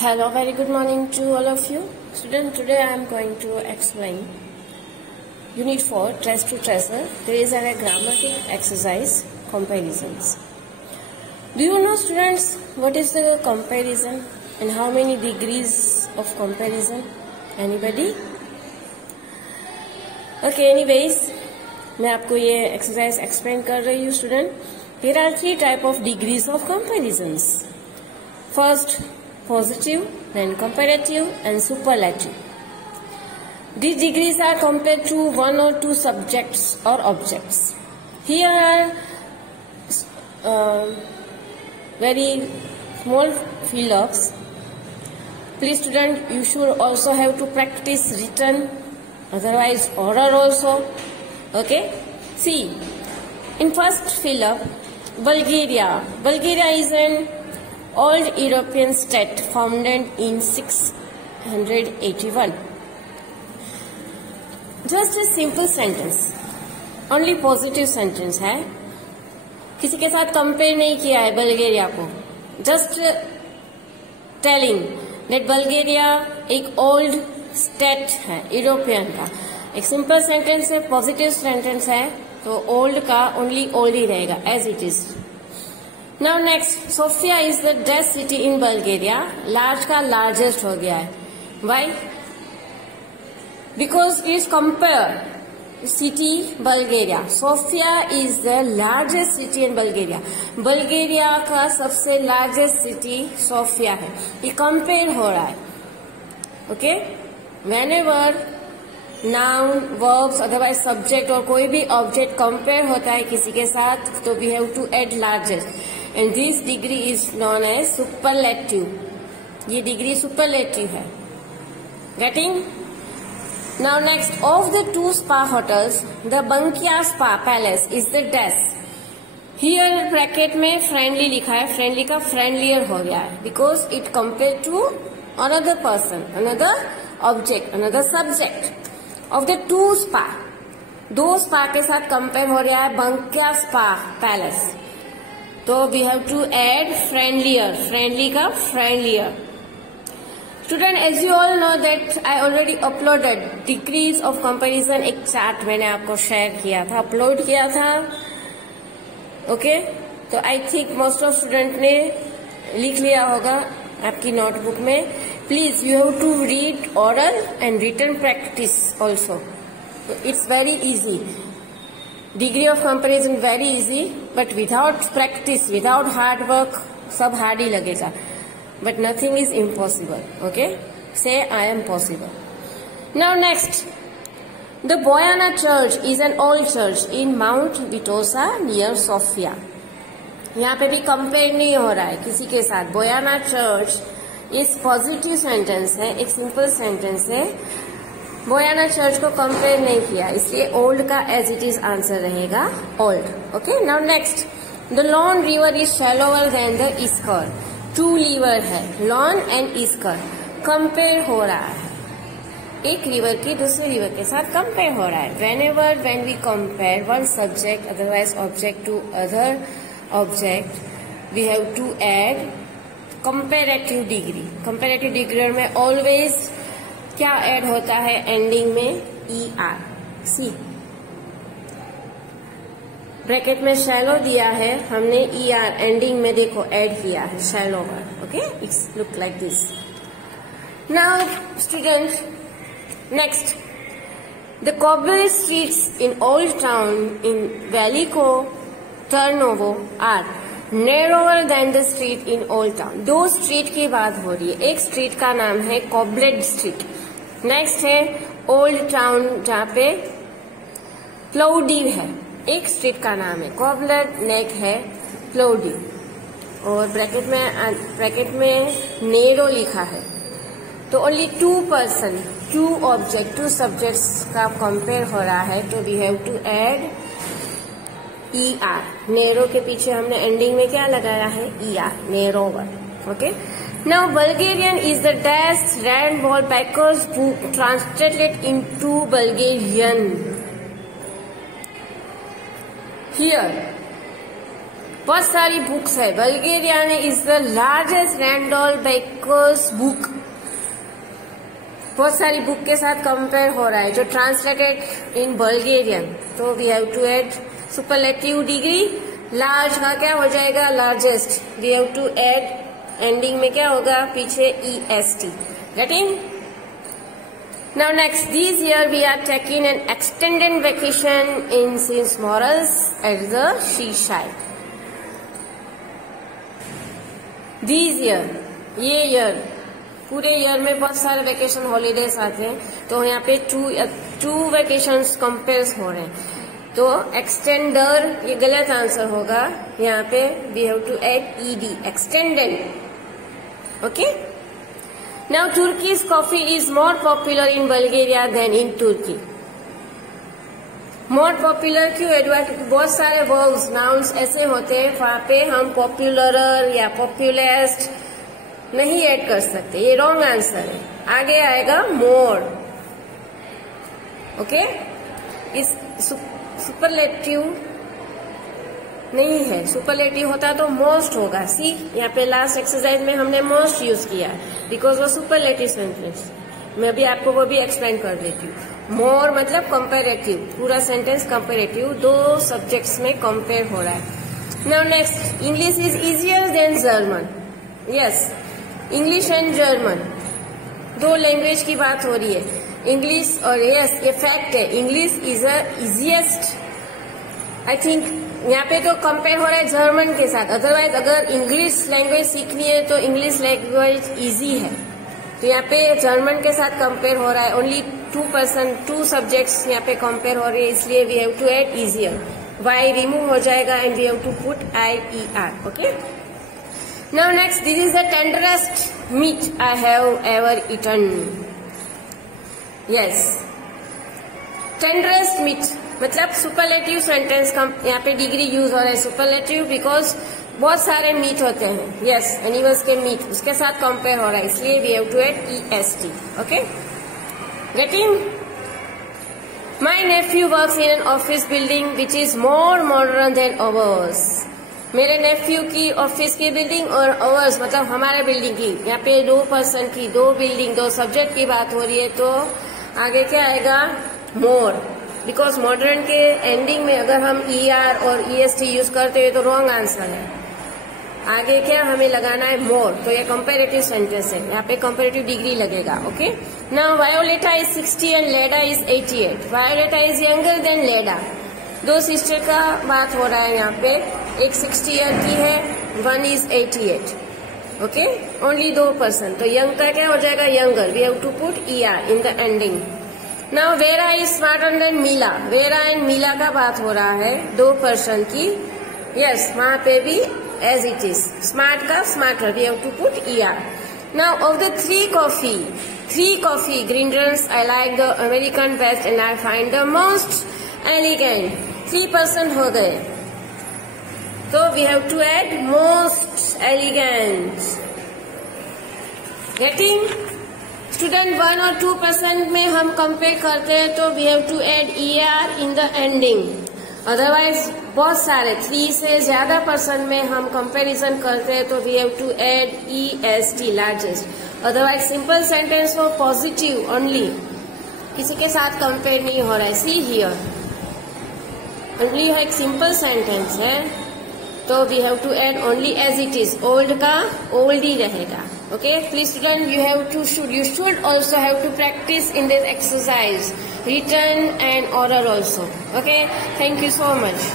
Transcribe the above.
Hello, very good morning to all of you. Students, today I am going to explain Unit 4, Trace to Tracer. There is a grammatic exercise, comparisons. Do you know, students, what is the comparison and how many degrees of comparison? Anybody? Okay, anyways, मैं आपको ये exercise explain कर रही हूँ, student. There are 3 types of degrees of comparisons. First, positive, then comparative and superlative. These degrees are compared to 1 or 2 subjects or objects. Here are very small fill-ups. Please student, you should also have to practice written, otherwise oral also. Okay? See, in first fill-up, Bulgaria. Bulgaria is an old European state founded in 681. Just a simple sentence, only positive sentence है. किसी के साथ compare नहीं किया है बल्गेरिया को. Just telling that Bulgaria एक old state है यूरोपियन का. एक सिंपल सेंटेंस है, पॉजिटिव सेंटेंस है, तो ओल्ड का ओनली ओल्ड ही रहेगा as it is. Now next, Sofia is the best city in Bulgaria. Large का largest हो गया है. Why? Because it's compare city Bulgaria. Sofia is the largest city in Bulgaria. Bulgaria का सबसे largest city Sofia है. ये compare हो रहा है. Okay? Whenever noun, verbs, otherwise subject और कोई भी object compare होता है किसी के साथ, तो we have to add largest. And this degree is known as superlative. ये degree superlative है. Getting? Now next, of the 2 spa hotels, the Bankia Spa Palace is the best. Here bracket में friendly लिखा है. Friendly का friendlier हो गया है. Because it compared to another person, another object, another subject. Of the 2 spa, 2 spa के साथ compare हो रहा है Bankia Spa Palace. तो we have to add friendlier. Friendly का friendlier. Student, as you all know that I already uploaded degrees of comparison. एक chart मैंने आपको शेयर किया था, अपलोड किया था. ओके, तो I think most of student ने लिख लिया होगा आपकी नोटबुक में. Please you have to read oral and written practice also. It's very easy. Degree of comparison very easy, but without practice, without hard work, सब hard ही लगेगा. But nothing is impossible. Okay? Say I am possible. Now next, the Boyana Church is an old church in Mount Vitosa near Sofia. यहाँ पे भी compare नहीं हो रहा है किसी के साथ. Boyana Church इस पॉजिटिव सेंटेंस है, एक सिंपल सेंटेंस है. बोयाना चर्च को कंपेयर नहीं किया, इसलिए ओल्ड का एज इट इज आंसर रहेगा old. Okay, now next, the Lom river is shallower than the Iskar. 2 river है, लॉन एंड इस्कर. कंपेयर हो रहा है, एक रिवर की दूसरे रिवर के साथ कंपेयर हो रहा है. Whenever when we compare one subject otherwise object to other object, we have to add comparative degree. Comparative degree में ऑलवेज क्या ऐड होता है एंडिंग में? ER. सी ब्रैकेट में शैलो दिया है, हमने ER एंडिंग में देखो ऐड किया है, shallower. Okay, it's look like this. Now students, next, the cobbled streets in old town in Veliko Tarnovo are narrower than the street in old town. 2 street की बात हो रही है. एक स्ट्रीट का नाम है cobbled street. नेक्स्ट है ओल्ड टाउन जहाँ पे प्लौडिव है. एक स्ट्रीट का नाम है कॉबलेट, नेक है प्लौडिव. और ब्रैकेट में नेरो लिखा है. तो ओनली 2 पर्सन, 2 ऑब्जेक्ट, 2 सब्जेक्ट्स का कंपेयर हो रहा है, तो we have to add ER. Narrow के पीछे हमने एंडिंग में क्या लगाया है? ER, narrower. Okay. Now Bulgarian is the dash Rand Wolbach's book translated into Bulgarian. Here बहुत सारी बुक्स है बल्गेरिया ने is the largest Randolph Baker's book. बहुत सारी बुक के साथ कंपेयर हो रहा है जो ट्रांसलेटेड इन बल्गेरियन। तो we have to add superlative degree. Large का क्या हो जाएगा largest, we have to add ending में क्या होगा पीछे EST। Getting? Now next, this year we are taking an extended vacation in St. Moritz at the seaside. This year, ये year, पूरे ईयर में बहुत सारे वेकेशन हॉलीडेज आते हैं, तो यहाँ पे टू वेकेशंस कंपेयर हो रहे हैं। तो एक्सटेंडर ये गलत आंसर होगा, यहाँ पे we have to add ED, extended. Okay? Now Turkey's coffee is more popular in Bulgaria than in Turkey. More popular क्यों एडवर्ट? बहुत सारे वर्ब्स नाउन्स ऐसे होते हैं वहाँ पे हम पॉपुलर या पॉपुलेस्ट नहीं ऐड कर सकते, ये रॉन्ग आंसर है। आगे आएगा मोर। ओके? इस सुपरलेटिव नहीं है, सुपरलेटिव होता तो मोस्ट होगा। सी यहाँ पे लास्ट एक्सरसाइज में हमने मोस्ट यूज किया बिकॉज वो सुपरलेटिव सेंटेंस। मैं भी आपको वो भी एक्सप्लेन कर देती हूँ। मोर मतलब कंपेरेटिव, पूरा सेंटेंस कंपेरेटिव, दो सब्जेक्ट्स में कंपेयर हो रहा है। Now next, English is easier than German. Yes, English and German दो लैंग्वेज की बात हो रही है। इंग्लिश और यस ये फैक्ट है, English is a easiest. I think यहाँ पे तो कंपेयर हो रहा है जर्मन के साथ। अदरवाइज अगर इंग्लिश लैंग्वेज सीखनी है तो इंग्लिश लैंग्वेज इजी है, तो यहाँ पे जर्मन के साथ कंपेयर हो रहा है। ओनली 2 सब्जेक्ट्स यहाँ पे कंपेयर हो रही है, इसलिए we have to add easier. Y remove हो जाएगा and we have to put IER। Okay? Now next, this is the tenderest meat I have ever eaten. Yes, tenderest meat मतलब superlative sentence का यहाँ पे डिग्री यूज हो रहा है superlative, because बहुत सारे मीट होते हैं। यस, एनिमल्स के मीट, उसके साथ कंपेयर हो रहा है, इसलिए we have to add EST। Okay? Getting? My nephew works in an office building which is more modern than ours. मेरे नेफ्यू की ऑफिस की बिल्डिंग और अवर्स मतलब हमारे बिल्डिंग की, यहाँ पे 2 पर्सन की 2 बिल्डिंग 2 सब्जेक्ट की बात हो रही है, तो आगे क्या आएगा मोर। बिकॉज मॉडर्न के एंडिंग में अगर हम ER और EST यूज करते हैं तो रॉन्ग आंसर है। आगे क्या हमें लगाना है मोर, तो ये कंपेरेटिव सेंटेंस है, यहाँ पे कंपेरेटिव डिग्री लगेगा। Okay? Now Violeta is 60 and Leda is 88। Violeta is younger than Leda. 2 sister का बात हो रहा है यहाँ पे, एक 60 ईयर की है, 1 इज 88। ओके? ओनली 2 पर्सन, तो यंग का क्या हो जाएगा younger. We have to put ER in the ending. Now Vera is smarter than Mila. Vera and Mila का बात हो रहा है 2 पर्सन की। यस, वहां पे भी एज इट इज, स्मार्ट का smarter, we have to put ER। Now of the 3 coffee green drinks I like the American best and I find the most elegant. 3 person हो गए, तो we have to add most elegant. Getting? Student 1 और 2% में हम compare करते हैं तो we have to add ER in the ending. Otherwise बहुत सारे 3 से ज्यादा पर्सन में हम कंपैरिजन करते हैं तो we have to add EST, largest. Otherwise simple sentence हो पॉजिटिव ओनली, किसी के साथ कंपेयर नहीं हो रहा है। सी हियर ओनली एक सिंपल सेंटेंस है, तो we have to add only as it is. Old का ओल्ड ही रहेगा। Okay, please student, you should also have to practice in this exercise, written and oral also. Okay, thank you so much.